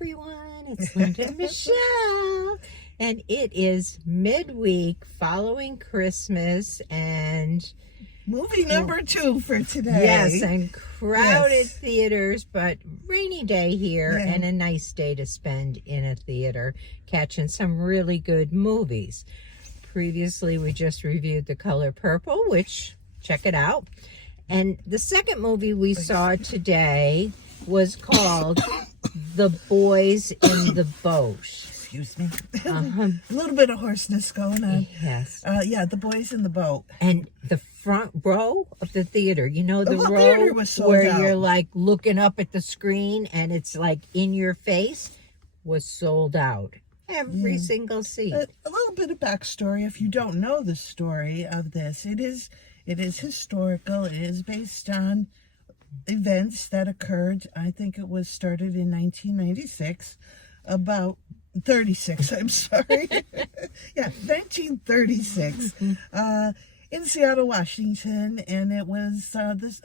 everyone, it's Linda and Michelle, and it is midweek following Christmas, and movie number 2 for today. yes, and crowded Yes. theaters, but rainy day here, Yeah. and a nice day to spend in a theater, catching some really good movies. Previously, we just reviewed The Color Purple, which, check it out. And the second movie we saw today was called The Boys in the Boat. Excuse me. Uh-huh. A little bit of hoarseness going on. Yes. Yeah, The Boys in the Boat. And the front row of the theater, you know, the whole row theater was sold where out. you're like looking up at the screen and it's like in your face, was sold out. Every single seat. A little bit of backstory, if you don't know the story of this. It is historical. It is based on events that occurred. I think it was started in 1996, about 36. I'm sorry. Yeah, 1936, in Seattle, Washington, and it was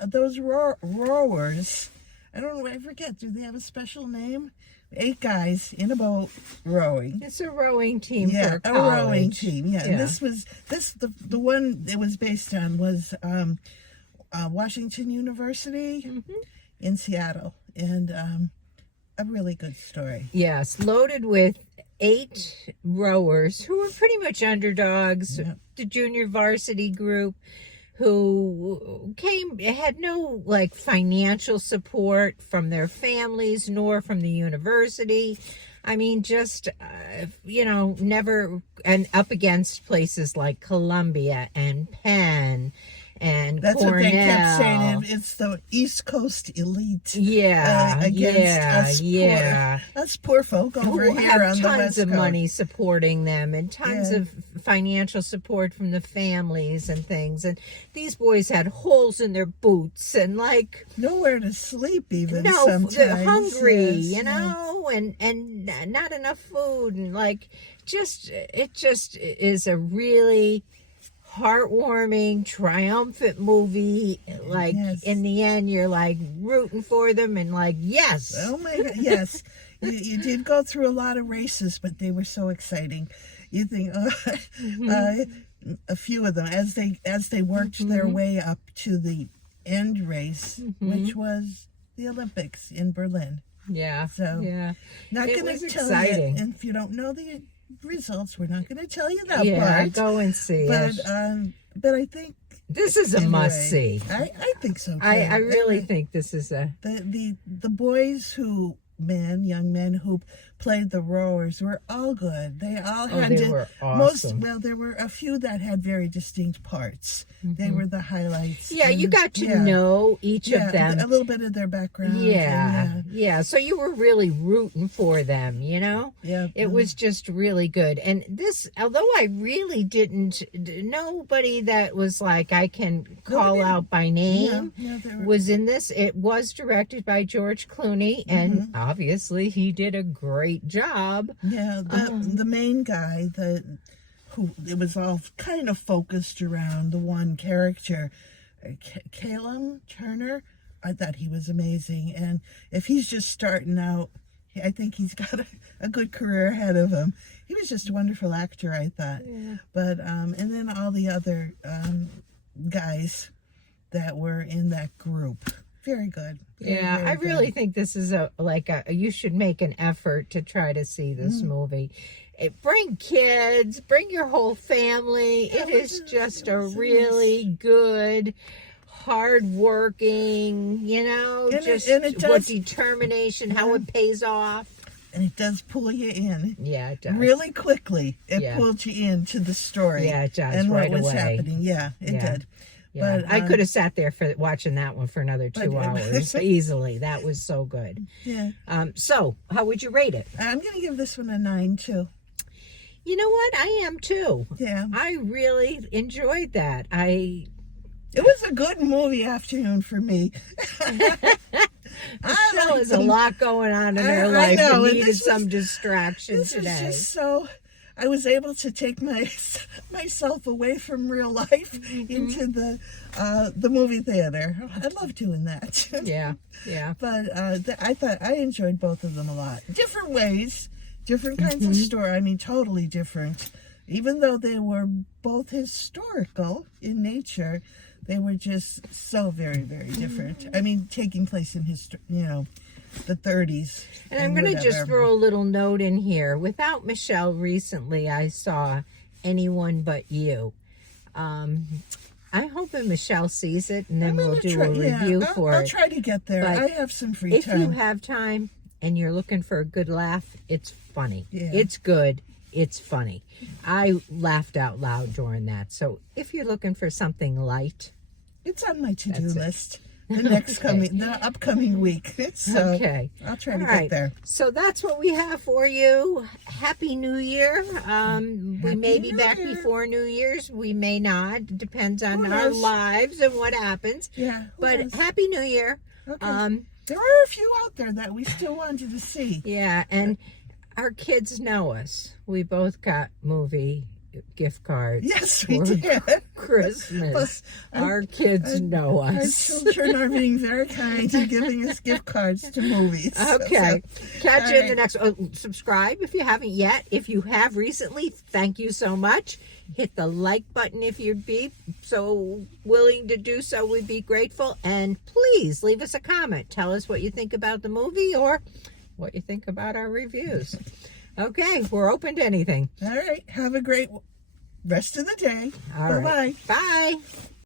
those rowers. I don't know. I forget. Do they have a special name? 8 guys in a boat rowing. It's a rowing team Yeah, for a college. rowing team. Yeah, and the one it was based on was Washington University in Seattle, and a really good story. Yes, loaded with 8 rowers who were pretty much underdogs. Yeah. The junior varsity group who had no like financial support from their families nor from the university. I mean, just, never, and up against places like Columbia and Penn and That's Cornell. what they kept saying. It's the East Coast elite. Yeah, Against us poor folk over who here have on the tons West of Coast. money supporting them and tons Yeah. of financial support from the families and things. And these boys had holes in their boots and like Nowhere to sleep even no, sometimes. they're hungry, Yes, and not enough food, and like it just is a really heartwarming, triumphant movie. Like Yes. in the end, you're like rooting for them and like yes. Oh my God! Yes, you did go through a lot of races, but they were so exciting. You think a few of them as they worked their way up to the end race, which was the Olympics in Berlin. Yeah. So, yeah. Not It going to was tell exciting. you, and if you don't know the results, we're not going to tell you that Yeah, part. go and see But it. but I think This is a anyway, must see. I think so too. I really Anyway, think this is a the boys young men who played the rowers were all good. They all had they were awesome. there were a few that had very distinct parts. They were the highlights. Yeah, you and- got to yeah. know each Yeah, of them. a little bit of their background. Yeah. So you were really rooting for them, you know? Yeah. It was just really good. And this, although I really didn't, nobody that was like, I can call Nobody- out by name they were, was in this. It was directed by George Clooney, and obviously he did a great job. the main guy, it was all kind of focused around the one character, Callum Turner. I thought he was amazing, and if he's just starting out, I think he's got a good career ahead of him. He was just a wonderful actor, I thought. Yeah. But and then all the other guys that were in that group, very good. Yeah, Very I good. really think this is you should make an effort to try to see this movie. Bring kids, bring your whole family. Yeah, It is it just was a really good, hard-working, And just it what does- determination, how it pays off. And it does pull you in. Yeah, it does. Really quickly, it Yeah. pulled you into the story. Yeah, it does, And right what was away. happening. Yeah, it Yeah. did. Yeah, But, I could have sat there for watching that one for another 2 But- hours easily. That was so good. Yeah. So, how would you rate it? I'm going to give this one a 9, too. You know what? I am too. Yeah. I really enjoyed that. It was a good movie afternoon for me. There was a lot going on in her I life know, and and needed this was- some distraction This today. was just so... I was able to take myself away from real life into the movie theater. I love doing that. Yeah, yeah. But I thought I enjoyed both of them a lot. Different ways, different kinds of story. I mean, totally different. Even though they were both historical in nature, they were just so very, very different. I mean, taking place in history, the 30s. And I'm going to just throw a little note in here. Without Michelle, recently I saw Anyone But You. I'm hoping Michelle sees it, and then we'll do a review for it. I'll try to get there. But I have some free time. If you have time and you're looking for a good laugh, it's funny. Yeah. It's good. It's funny. I laughed out loud during that. So if you're looking for something light, it's on my to-do list. The upcoming week. So okay. I'll try to get there. So that's what we have for you. Happy New Year. We may be back before New Year's. We may not. It depends on our lives and what happens. Yeah. But Happy New Year. Okay. There are a few out there that we still wanted to see. Yeah, and our kids know us. We both got movie gift cards. Yes, we for did. Christmas. Our kids know us. Our children are being very kind and giving us gift cards to movies. Okay. Catch you in the right. next. Subscribe if you haven't yet. If you have recently, thank you so much. Hit the like button if you'd be so willing to do so. We'd be grateful. And please leave us a comment. Tell us what you think about the movie or what you think about our reviews. Okay, we're open to anything. All right. Have a great rest of the day. All right. Bye-bye. Bye.